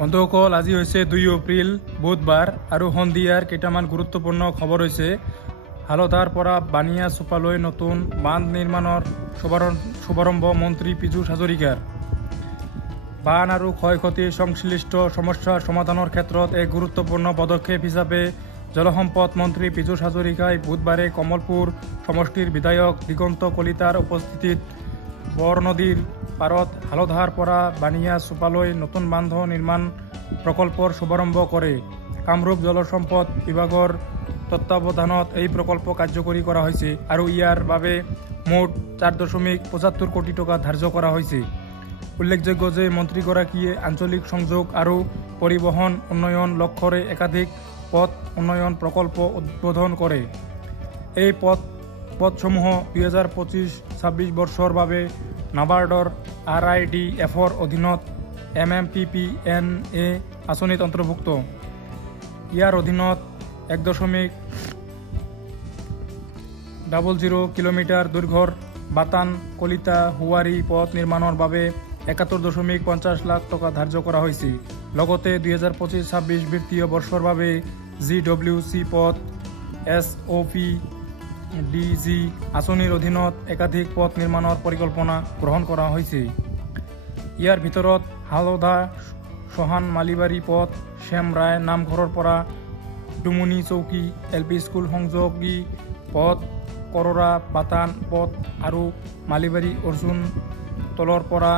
বন্ধুসকল, আজি হৈছে 2 এপ্ৰিল বুধবাৰ আৰু সন্ধিয়াৰ কেইটামান গুৰুত্বপূৰ্ণ খবৰ হৈছে হালধাৰ পৰা বানিয়া চুপালৈ নতুন বান্ধ নিৰ্মাণৰ শুভাৰম্ভ মন্ত্ৰী পীযুষ হাজৰিকাৰ। বান আৰু ক্ষয় ক্ষতি সংশ্লিষ্ট সমস্যাৰ সমাধানৰ ক্ষেত্ৰত এক গুৰুত্বপূৰ্ণ পদক্ষেপ হিচাপে জলসম্পদ মন্ত্ৰী পীযুষ হাজৰিকাই বুধবাৰে কমলপুৰ সমষ্টিৰ বিধায়ক দিগন্ত কলিতাৰ উপস্থিতিত বৰনদীৰ পাৰত হালধাৰ পৰা বানিয়া চুপালৈ নতুন বান্ধ নিৰ্মাণ প্ৰকল্পৰ শুভাৰম্ভ কৰে। কামৰূপ জলসম্পদ বিভাগৰ তত্ত্বাৱধানত এই প্ৰকল্প কাৰ্যকৰী কৰা হৈছে আৰু ইয়াৰ বাবে মুঠ 4.75 কোটি টকা ধাৰ্য কৰা হৈছে। উল্লেখযোগ্য যে মন্ত্ৰীগৰাকীয়ে আঞ্চলিক সংযোগ আৰু পৰিবহণ উন্নয়ন লক্ষ্যৰে একাধিক পথ উন্নয়ন প্ৰকল্প উদ্বোধন কৰে। এই পথসমূহ 2025-26 বৰ্ষৰ বাবে নাবাৰ্ডৰ RIDFৰ অধীনত MMPPNA আঁচনিত অন্তৰ্ভুক্ত। ইয়াৰ অধীনত 1.00 কিলোমিটাৰ দৈৰ্ঘ্যৰ বাটান কলিতা হুৱাৰী পথ নিৰ্মাণৰ বাবে 71.50 লাখ টকা ধাৰ্য কৰা হৈছে। লগতে 2025-26 বিত্তীয় বৰ্ষৰ বাবে GWC পথ SOPDG আঁচনিৰ অধীনত একাধিক পথ নিৰ্মাণৰ পৰিকল্পনা গ্ৰহণ কৰা হৈছে। ইয়াৰ ভিতৰত হালধা চহান মালিবাৰী পথ, শ্যাম ৰায় নামঘৰৰ পৰা ডুমুনি চৌকী LP স্কুল সংযোগী পথ, কৰৰা বাটান পথ আৰু মালিবাৰী অৰ্জুন তলৰ পৰা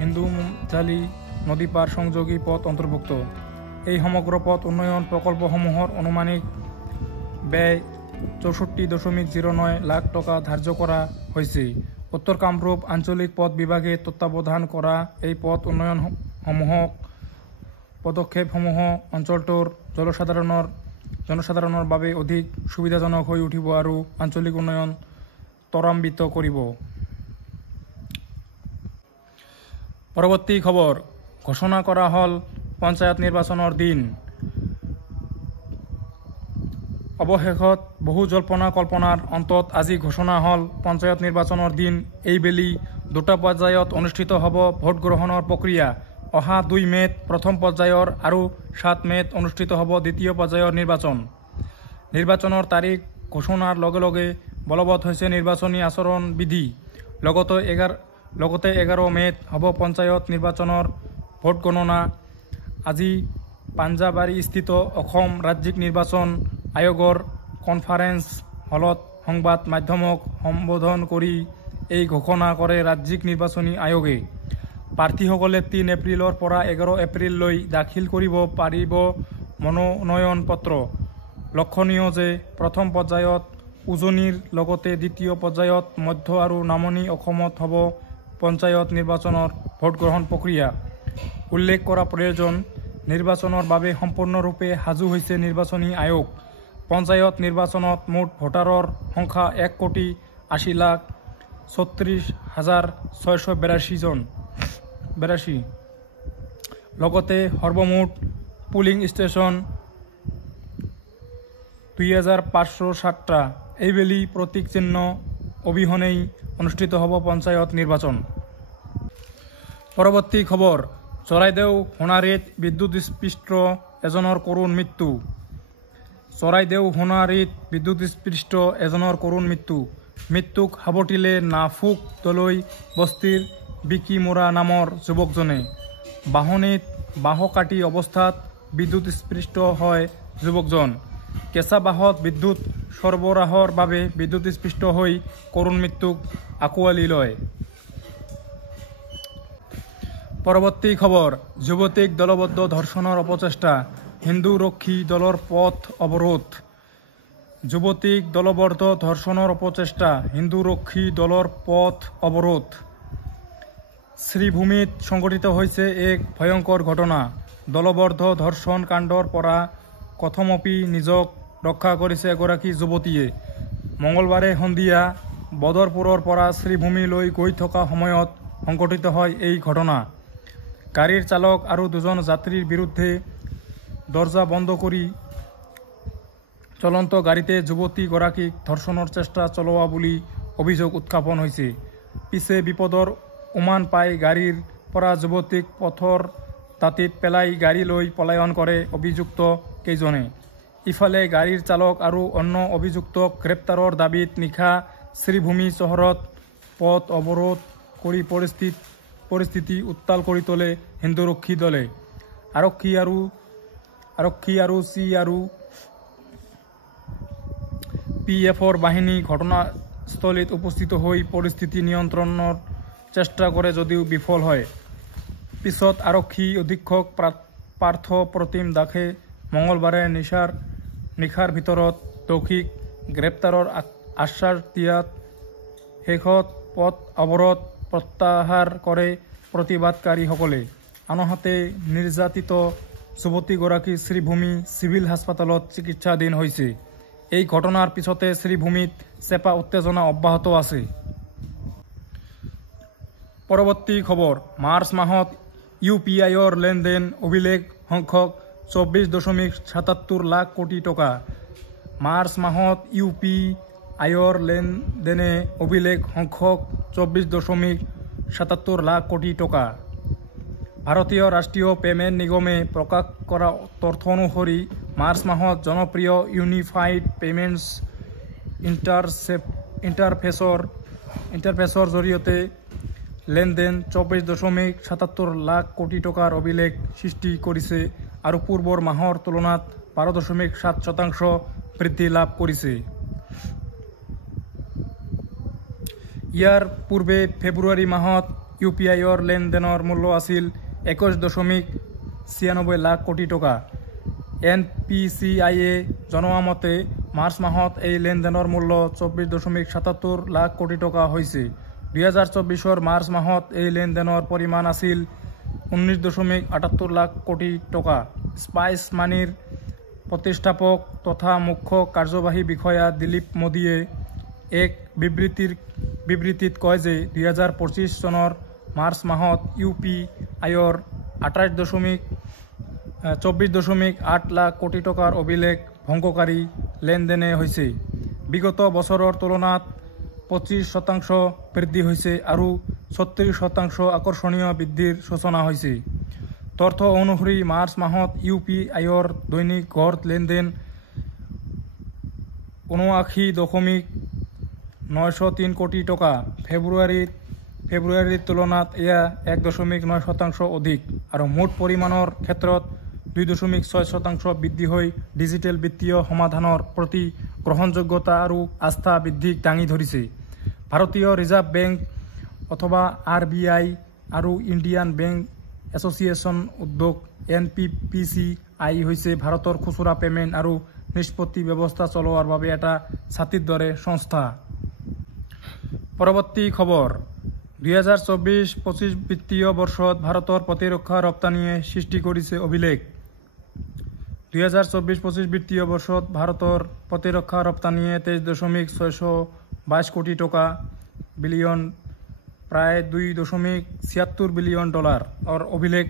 হিন্দুজালি নদী পাৰ সংযোগী পথ অন্তৰ্ভুক্ত। এই সমগ্ৰ পথ উন্নয়ন প্ৰকল্পসমূহৰ অনুমানিক ব্যয় 64.09 লাখ টকা ধাৰ্য কৰা হৈছে। উত্তৰ কামৰূপ আঞ্চলিক পথ বিভাগে তত্ত্বাৱধান কৰা এই পথ উন্নয়ন পদক্ষেপসমূহ অঞ্চলটোৰ জনসাধাৰণৰ বাবে অধিক সুবিধাজনক হৈ উঠিব আৰু আঞ্চলিক উন্নয়ন ত্বৰান্বিত কৰিব। পৰৱৰ্তী খবৰ, ঘোষণা কৰা হ'ল পঞ্চায়ত নিৰ্বাচনৰ দিন। অৱশেষত বহু জল্পনা কল্পনাৰ অন্তত আজি ঘোষণা হ'ল পঞ্চায়ত নিৰ্বাচনৰ দিন। এইবেলি 2টা পৰ্যায়ত অনুষ্ঠিত হ'ব ভোট গ্ৰহণৰ প্ৰক্ৰিয়া। অহা 2 মে'ত প্ৰথম পৰ্যায়ৰ আৰু 7 মে'ত অনুষ্ঠিত হ'ব দ্বিতীয় পৰ্যায়ৰ নিৰ্বাচন। নিৰ্বাচনৰ তাৰিখ ঘোষণাৰ লগে লগে বলবৎ হৈছে নিৰ্বাচনী আচৰণ বিধি। লগতে 11 মে'ত হ'ব পঞ্চায়ত নিৰ্বাচনৰ ভোট গণনা। আজি পাঞ্জাবাৰীস্থিত অসম ৰাজ্যিক নিৰ্বাচন আয়োগৰ কনফাৰেন্স হলত সংবাদ মাধ্যমক সম্বোধন কৰি এই ঘোষণা কৰে ৰাজ্যিক নিৰ্বাচনী আয়োগে। প্ৰাৰ্থীসকলে 3 এপ্ৰিলৰ পৰা 11 এপ্ৰিললৈ দাখিল কৰিব পাৰিব মনোনয়ন পত্ৰ। লক্ষণীয় যে প্ৰথম পৰ্যায়ত উজনিৰ লগতে দ্বিতীয় পৰ্যায়ত মধ্য আৰু নামনি অসমত হ'ব পঞ্চায়ত নিৰ্বাচনৰ ভোটগ্ৰহণ প্ৰক্ৰিয়া। উল্লেখ কৰা প্ৰয়োজন, নিৰ্বাচনৰ বাবে সম্পূৰ্ণৰূপে সাজু হৈছে নিৰ্বাচনী আয়োগ। পঞ্চায়ত নিৰ্বাচনত মুঠ ভোটাৰৰ সংখ্যা 1,38,682,682। লগতে সৰ্বমুঠ পুলিং ষ্টেচন 2,507টা। এইবেলি প্ৰতীক চিহ্ন অবিহনেই অনুষ্ঠিত হ'ব পঞ্চায়ত নিৰ্বাচন। পৰৱৰ্তী খবৰ, চৰাইদেউ সোণাৰীত বিদ্যুৎস্পৃষ্ট এজনৰ কৰুণ মৃত্যু। চৰাইদেউ সোণাৰীত বিদ্যুৎস্পৃষ্ট এজনৰ কৰুণ মৃত্যু। মৃত্যুক সাৱটিলে নাফুক দলৈ বস্তিৰ বিকিমোৰা নামৰ যুৱকজনে। বাহনীত বাঁহ কাটি অৱস্থাত বিদ্যুৎস্পৃষ্ট হয় যুৱকজন। কেঁচা বাঁহত বিদ্যুৎ সৰবৰাহৰ বাবে বিদ্যুৎস্পৃষ্ট হৈ কৰুণ মৃত্যুক আঁকোৱালি লয়। পৰৱৰ্তী খবৰ, যুৱতীক দলবদ্ধ ধৰ্ষণৰ অপচেষ্টা, হিন্দু ৰক্ষী দলৰ পথ অৱৰোধ। যুৱতীক দলবদ্ধ ধৰ্ষণৰ অপচেষ্টা, হিন্দু ৰক্ষী দলৰ পথ অৱৰোধ। শ্ৰীভূমিত সংঘটিত হৈছে এক ভয়ংকৰ ঘটনা। দলবদ্ধ ধৰ্ষণ কাণ্ডৰ পৰা কথমপি নিজক ৰক্ষা কৰিছে এগৰাকী যুৱতীয়ে। মঙলবাৰে সন্ধিয়া বদৰপুৰৰ পৰা শ্ৰীভূমিলৈ গৈ থকা সময়ত সংঘটিত হয় এই ঘটনা। গাড়ীৰ চালক আৰু 2জন যাত্ৰীৰ বিৰুদ্ধে দৰ্জা বন্ধ কৰি চলন্ত গাড়ীতে যুৱতীগৰাকীক ধৰ্ষণৰ চেষ্টা চলোৱা বুলি অভিযোগ উত্থাপন হৈছে। পিছে বিপদৰ উমান পাই গাড়ীৰ পৰা যুৱতীক পথৰ তাঁতিত পেলাই গাড়ী লৈ পলায়ন কৰে অভিযুক্ত কেইজনে। ইফালে গাড়ীৰ চালক আৰু অন্য অভিযুক্তক গ্ৰেপ্তাৰৰ দাবীত নিশা শ্ৰীভূমি চহৰত পথ অৱৰোধ কৰি পৰিস্থিতি উত্তাল কৰি তোলে হিন্দুৰক্ষী দলে। আৰক্ষী আৰু PFৰ বাহিনী ঘটনাস্থলীত উপস্থিত হৈ পৰিস্থিতি নিয়ন্ত্ৰণৰ চেষ্টা কৰে যদিও বিফল হয়। পিছত আৰক্ষী অধীক্ষক পাৰ্থ প্ৰতিম দাসে মঙলবাৰে নিশাৰ ভিতৰত দোষীক গ্ৰেপ্তাৰৰ আশ্বাস দিয়াত শেষত পথ অৱৰোধ প্ৰত্যাহাৰ কৰে প্ৰতিবাদকাৰীসকলে। আনহাতে নিৰ্যাতিত যুৱতীগৰাকী শ্ৰীভূমি চিভিল হাস্পাতালত চিকিৎসাধীন হৈছে। এই ঘটনাৰ পিছতে শ্ৰীভূমিত চেপা উত্তেজনা অব্যাহত আছে। পৰৱৰ্তী খবৰ, মাৰ্চ মাহত UPIৰ লেনদেন অভিলেখ সংখ্যক 24.77 লাখ কোটি টকা। মাৰ্চ মাহত UPIৰ লেনদেনে অভিলেখ সংখ্যক 24.77 লাখ কোটি টকা। ভাৰতীয় ৰাষ্ট্ৰীয় পেমেণ্ট নিগমে প্ৰকাশ কৰা তথ্য অনুসৰি মাৰ্চ মাহত জনপ্ৰিয় ইউনিফাইড পেমেণ্টছ ইণ্টাৰফেচৰ জৰিয়তে লেনদেন 24.77 লাখ কোটি টকাৰ অভিলেখ সৃষ্টি কৰিছে আৰু পূৰ্বৰ মাহৰ তুলনাত 12.7% বৃদ্ধি লাভ কৰিছে। ইয়াৰ পূৰ্বে ফেব্ৰুৱাৰী মাহত UPIৰ লেনদেনৰ মূল্য আছিল 21.96 লাখ কোটি টকা। NPCIয়ে জনোৱা মতে মাৰ্চ মাহত এই লেনদেনৰ মূল্য 24.77 লাখ কোটি টকা হৈছে। 2024 মাৰ্চ মাহত এই লেনদেনৰ পৰিমাণ আছিল 19.78 লাখ কোটি টকা। স্পাইচ মানিৰ প্ৰতিষ্ঠাপক তথা মুখ্য কাৰ্যবাহী বিষয়া দিলীপ মোদীয়ে এক বিবৃতিত কয় যে 2025 চনৰ মাৰ্চ মাহত UPIৰ 24.8 লাখ কোটি টকাৰ অভিলেখ ভংগকাৰী লেনদেনে হৈছে। বিগত বছৰৰ তুলনাত 25% বৃদ্ধি হৈছে আৰু 36% আকৰ্ষণীয় বৃদ্ধিৰ সূচনা হৈছে। তথ্য অনুসৰি মাৰ্চ মাহত UPIৰ দৈনিক গড় লেনদেন 79.93 কোটি টকা। ফেব্ৰুৱাৰীৰ তুলনাত এয়া 1.9% অধিক আৰু মুঠ পৰিমাণৰ ক্ষেত্ৰত 2.6% বৃদ্ধি হৈ ডিজিটেল বিত্তীয় সমাধানৰ প্ৰতি গ্ৰহণযোগ্যতা আৰু আস্থা বৃদ্ধিক দাঙি ধৰিছে। ভাৰতীয় ৰিজাৰ্ভ বেংক অথবা RBI আৰু ইণ্ডিয়ান বেংক এছ'চিয়েশ্যন উদ্যোগ NPPCI হৈছে ভাৰতৰ খুচুৰা পেমেণ্ট আৰু নিষ্পত্তি ব্যৱস্থা চলোৱাৰ বাবে এটা ছাতিৰ দৰে সংস্থা। পৰৱৰ্তী খবৰ, 2024-25 বিত্তীয় বৰ্ষত ভাৰতৰ প্ৰতিৰক্ষা ৰপ্তানিয়ে সৃষ্টি কৰিছে অভিলেখ। 2024-25 বিত্তীয় বৰ্ষত ভাৰতৰ প্ৰতিৰক্ষা ৰপ্তানিয়ে 23.622 কোটি টকা বিলিয়ন প্ৰায় $2.76 বিলিয়ন অভিলেখ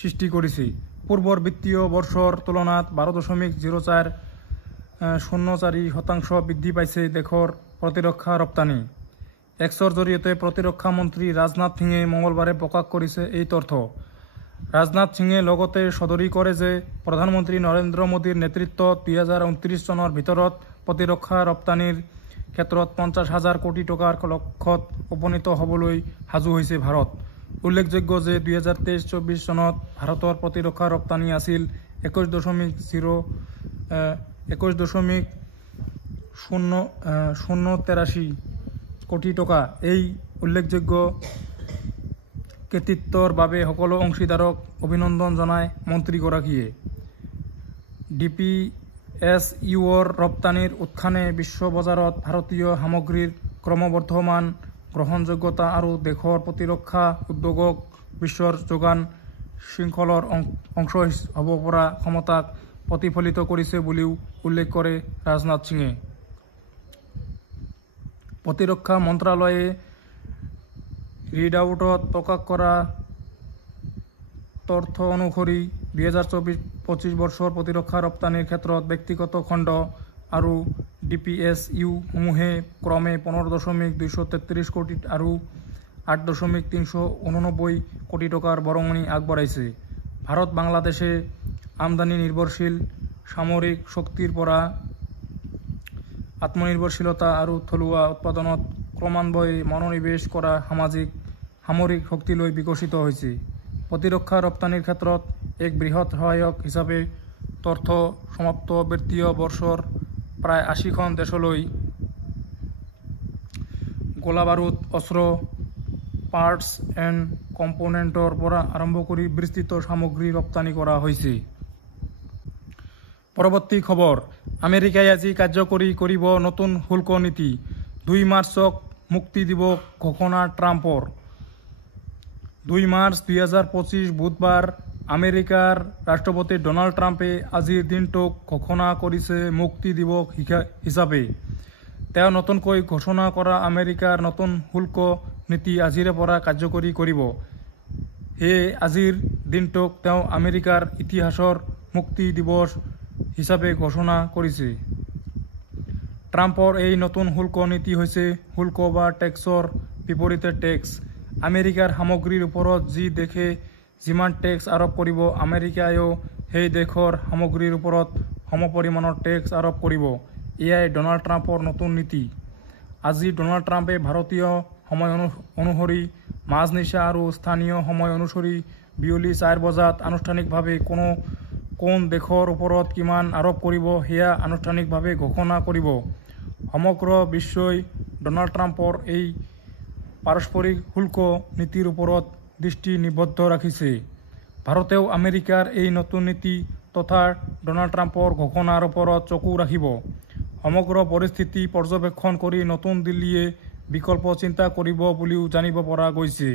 সৃষ্টি কৰিছে। পূৰ্বৰ বিত্তীয় বৰ্ষৰ তুলনাত 12.04% বৃদ্ধি পাইছে দেশৰ প্ৰতিৰক্ষা ৰপ্তানি। এক্সৰ জৰিয়তে প্ৰতিৰক্ষা মন্ত্ৰী ৰাজনাথ সিঙে মঙলবাৰে প্ৰকাশ কৰিছে এই তথ্য। ৰাজনাথ সিঙে লগতে সদৰি কৰে যে প্ৰধানমন্ত্ৰী নৰেন্দ্ৰ মোদীৰ নেতৃত্বত 2029 চনৰ ভিতৰত প্ৰতিৰক্ষা ৰপ্তানিৰ ক্ষেত্ৰত 50,000 কোটি টকাৰ লক্ষ্যত উপনীত হ'বলৈ সাজু হৈছে ভাৰত। উল্লেখযোগ্য যে 2023-24 চনত ভাৰতৰ প্ৰতিৰক্ষা ৰপ্তানি আছিল 21.083 কোটি টকা। এই উল্লেখযোগ্য কৃতিত্বৰ বাবে সকলো অংশীদাৰক অভিনন্দন জনায় মন্ত্ৰীগৰাকীয়ে। DPSUৰ ৰপ্তানিৰ উত্থানে বিশ্ব বজাৰত ভাৰতীয় সামগ্ৰীৰ ক্ৰমবৰ্ধমান গ্ৰহণযোগ্যতা আৰু দেশৰ প্ৰতিৰক্ষা উদ্যোগক বিশ্বৰ যোগান শৃংখলৰ অংশ হ'ব পৰা ক্ষমতাক প্ৰতিফলিত কৰিছে বুলিও উল্লেখ কৰে ৰাজনাথ সিঙে। প্ৰতিৰক্ষা মন্ত্ৰালয়ে ৰিডআউটত প্ৰকাশ কৰা তথ্য অনুসৰি 2024-25 বৰ্ষৰ প্ৰতিৰক্ষা ৰপ্তানিৰ ক্ষেত্ৰত ব্যক্তিগত খণ্ড আৰু DPSU সমূহে ক্ৰমে 15.233 কোটি আৰু 8.389 কোটি টকাৰ বৰঙণি আগবঢ়াইছে। ভাৰত বাংলাদেশে আমদানি নিৰ্ভৰশীল সামৰিক শক্তিৰ পৰা আত্মনিৰ্ভৰশীলতা আৰু থলুৱা উৎপাদনত ক্ৰমান্বয়ে মনোনিৱেশ কৰা সামৰিক শক্তিলৈ বিকশিত হৈছে। প্ৰতিৰক্ষা ৰপ্তানিৰ ক্ষেত্ৰত এক বৃহৎ সহায়ক হিচাপে তথ্য সমাপ্ত বিত্তীয় বৰ্ষৰ প্ৰায় ৮০খন দেশলৈ গোলাবাৰুদ, অস্ত্ৰ, পাৰ্টছ এণ্ড কম্পোনেণ্টৰ পৰা আৰম্ভ কৰি বিস্তৃত সামগ্ৰী ৰপ্তানি কৰা হৈছে। পৰৱৰ্তী খবৰ, আমেৰিকাই আজি কাৰ্যকৰী কৰিব নতুন শুল্ক নীতি। ২ মাৰ্চক মুক্তি দিৱস ঘোষণা ট্ৰাম্পৰ। ২ মাৰ্চ ২০২৫ বুধবাৰ আমেৰিকাৰ ৰাষ্ট্ৰপতি ডনাল্ড ট্ৰাম্পে আজিৰ দিনটোক ঘোষণা কৰিছে মুক্তি দিৱস হিচাপে। তেওঁ নতুনকৈ ঘোষণা কৰা আমেৰিকাৰ নতুন শুল্ক নীতি আজিৰে পৰা কাৰ্যকৰী কৰিব। সেয়ে আজিৰ দিনটোক তেওঁ আমেৰিকাৰ ইতিহাসৰ মুক্তি দিৱস হিচাপে ঘোষণা কৰিছে। ট্ৰাম্পৰ এই নতুন শুল্ক নীতি হৈছে শুল্ক বা টেক্সৰ বিপৰীতে টেক্স। আমেৰিকাৰ সামগ্ৰীৰ ওপৰত যি দেশে যিমান টেক্স আৰোপ কৰিব, আমেৰিকায়ো সেই দেশৰ সামগ্ৰীৰ ওপৰত সমপৰিমাণৰ টেক্স আৰোপ কৰিব। এয়াই ডনাল্ড ট্ৰাম্পৰ নতুন নীতি। আজি ডনাল্ড ট্ৰাম্পে ভাৰতীয় সময় অনুসৰি মাজনিশা আৰু স্থানীয় সময় অনুসৰি বিয়লি ৪ বজাত আনুষ্ঠানিকভাৱে কোন দেশৰ ওপৰত কিমান আৰোপ কৰিব সেয়া আনুষ্ঠানিকভাৱে ঘোষণা কৰিব। সমগ্ৰ বিশ্বই ডনাল্ড ট্ৰাম্পৰ এই পাৰস্পৰিক শুল্ক নীতিৰ ওপৰত দৃষ্টি নিবদ্ধ ৰাখিছে। ভাৰতেও আমেৰিকাৰ এই নতুন নীতি তথা ডনাল্ড ট্ৰাম্পৰ ঘোষণাৰ ওপৰত চকু ৰাখিব। সমগ্ৰ পৰিস্থিতি পৰ্যবেক্ষণ কৰি নতুন দিল্লীয়ে বিকল্প চিন্তা কৰিব বুলিও জানিব পৰা গৈছে।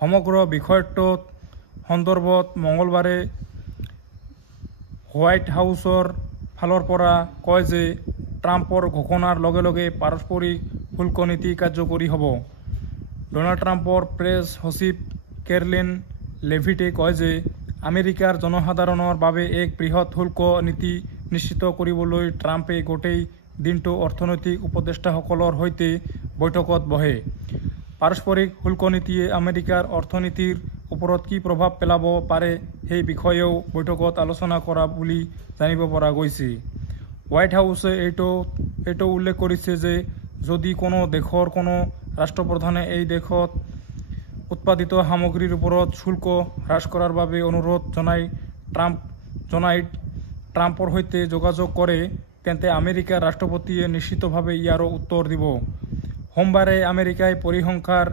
সমগ্ৰ বিষয়টোৰ সন্দৰ্ভত মঙলবাৰে হোৱাইট হাউচৰ ফালৰ পৰা কয় যে ট্ৰাম্পৰ ঘোষণাৰ লগে লগে পাৰস্পৰিক শুল্ক নীতি কাৰ্যকৰী হ'ব। ডনাল্ড ট্ৰাম্পৰ প্ৰেছ সচিব কেৰলিন লেভিটে কয় যে আমেৰিকাৰ জনসাধাৰণৰ বাবে এক বৃহৎ শুল্ক নীতি নিশ্চিত কৰিবলৈ ট্ৰাম্পে গোটেই দিনটো অৰ্থনৈতিক উপদেষ্টাসকলৰ সৈতে বৈঠকত বহে। পাৰস্পৰিক শুল্ক নীতিয়ে আমেৰিকাৰ অৰ্থনীতিৰ ওপৰত কি প্ৰভাৱ পেলাব পাৰে সেই বিষয়েও বৈঠকত আলোচনা কৰা বুলি জানিব পৰা গৈছে। হোৱাইট হাউচে এইটো উল্লেখ কৰিছে যে যদি কোনো দেশৰ কোনো ৰাষ্ট্ৰপ্ৰধানে এই দেশত উৎপাদিত সামগ্ৰীৰ ওপৰত শুল্ক হ্ৰাস কৰাৰ বাবে অনুৰোধ জনাই ট্ৰাম্পৰ সৈতে যোগাযোগ কৰে, তেন্তে আমেৰিকাৰ ৰাষ্ট্ৰপতিয়ে নিশ্চিতভাৱে ইয়াৰো উত্তৰ দিব। সোমবাৰে আমেৰিকাই পৰিসংখ্যাৰ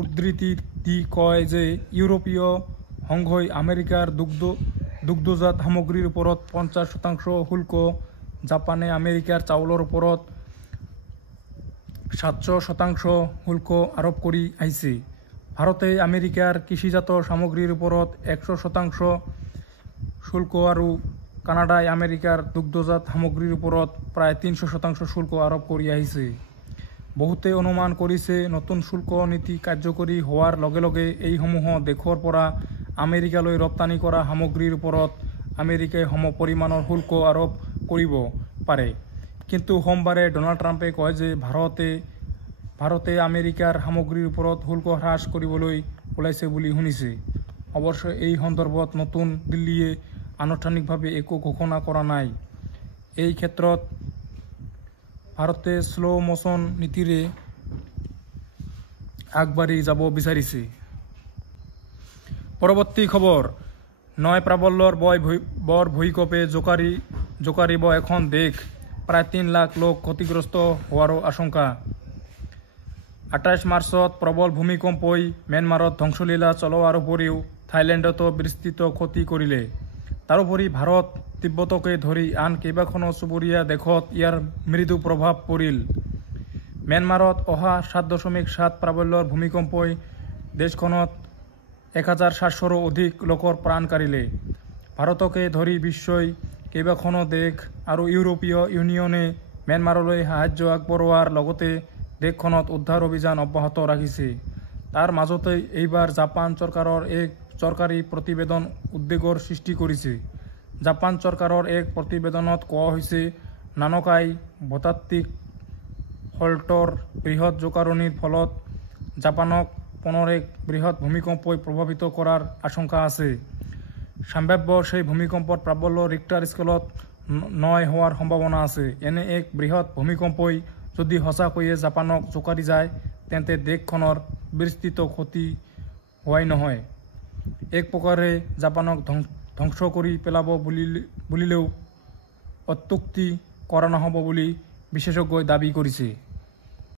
উদ্ধৃতি দি কয় যে ইউৰোপীয় সংঘই আমেৰিকাৰ দুগ্ধজাত সামগ্ৰীৰ ওপৰত 50% শুল্ক, জাপানে আমেৰিকাৰ চাউলৰ ওপৰত 700% শুল্ক আৰোপ কৰি আহিছে। ভাৰতে আমেৰিকাৰ কৃষিজাত সামগ্ৰীৰ ওপৰত 100% শুল্ক আৰু কানাডাই আমেৰিকাৰ দুগ্ধজাত সামগ্ৰীৰ ওপৰত প্ৰায় 300% শুল্ক আৰোপ কৰি আহিছে। বহুতে অনুমান কৰিছে নতুন শুল্ক নীতি কাৰ্যকৰী হোৱাৰ লগে লগে এইসমূহ দেশৰ পৰা আমেৰিকালৈ ৰপ্তানি কৰা সামগ্ৰীৰ ওপৰত আমেৰিকাই সমপৰিমাণৰ শুল্ক আৰোপ কৰিব পাৰে। কিন্তু সোমবাৰে ডনাল্ড ট্ৰাম্পে কয় যে ভাৰতে আমেৰিকাৰ সামগ্ৰীৰ ওপৰত শুল্ক হ্ৰাস কৰিবলৈ ওলাইছে বুলি শুনিছে। অৱশ্যে এই সন্দৰ্ভত নতুন দিল্লীয়ে আনুষ্ঠানিকভাৱে একো ঘোষণা কৰা নাই। এই ক্ষেত্ৰত ভাৰতে শ্ল' মোচন নীতিৰে আগবাঢ়ি যাব বিচাৰিছে। পৰৱৰ্তী খবৰ, ৯ প্ৰাবল্যৰ বৰ ভূঁইকঁপে জোকাৰিব এখন দেশ, প্ৰায় ৩ লাখ লোক ক্ষতিগ্ৰস্ত হোৱাৰো আশংকা। ২৮ মাৰ্চত প্ৰবল ভূমিকম্পই ম্যানমাৰত ধ্বংসলীলা চলোৱাৰ উপৰিও থাইলেণ্ডতো বিস্তৃত ক্ষতি কৰিলে। তাৰোপৰি ভাৰত, তিব্বতকে ধৰি আন কেইবাখনো চুবুৰীয়া দেশত ইয়াৰ মৃদু প্ৰভাৱ পৰিল। ম্যানমাৰত অহা ৭.৭ প্ৰাবল্যৰ ভূমিকম্পই দেশখনত ১,৭০০ৰো অধিক লোকৰ প্ৰাণ কাঢ়িলে। ভাৰতকে ধৰি বিশ্বই কেইবাখনো দেশ আৰু ইউৰোপীয় ইউনিয়নে ম্যানমাৰলৈ সাহায্য আগবঢ়োৱাৰ লগতে দেশখনত উদ্ধাৰ অভিযান অব্যাহত ৰাখিছে। তাৰ মাজতে এইবাৰ জাপান চৰকাৰৰ এক চৰকাৰী প্ৰতিবেদন উদ্বেগৰ সৃষ্টি কৰিছে। জাপান চৰকাৰৰ এক প্ৰতিবেদনত কোৱা হৈছে, নানকাই ভূতাত্ত্বিক ফল্টৰ বৃহৎ জোকাৰণিৰ ফলত জাপানক পুনৰ এক বৃহৎ ভূমিকম্পই প্ৰভাৱিত কৰাৰ আশংকা আছে। সম্ভাব্য সেই ভূমিকম্পৰ প্ৰাবল্য ৰিক্টাৰ স্কেলত 9 হোৱাৰ সম্ভাৱনা আছে। এনে এক বৃহৎ ভূমিকম্পই যদি সঁচাকৈয়ে জাপানক জোকাৰি যায় তেন্তে দেশখনৰ বিস্তৃত ক্ষতি হোৱাই নহয়, এক প্ৰকাৰে জাপানক ধ্বংস কৰি পেলাব বুলিলেও অত্যুক্তি কৰা নহ'ব বুলি বিশেষজ্ঞই দাবী কৰিছে।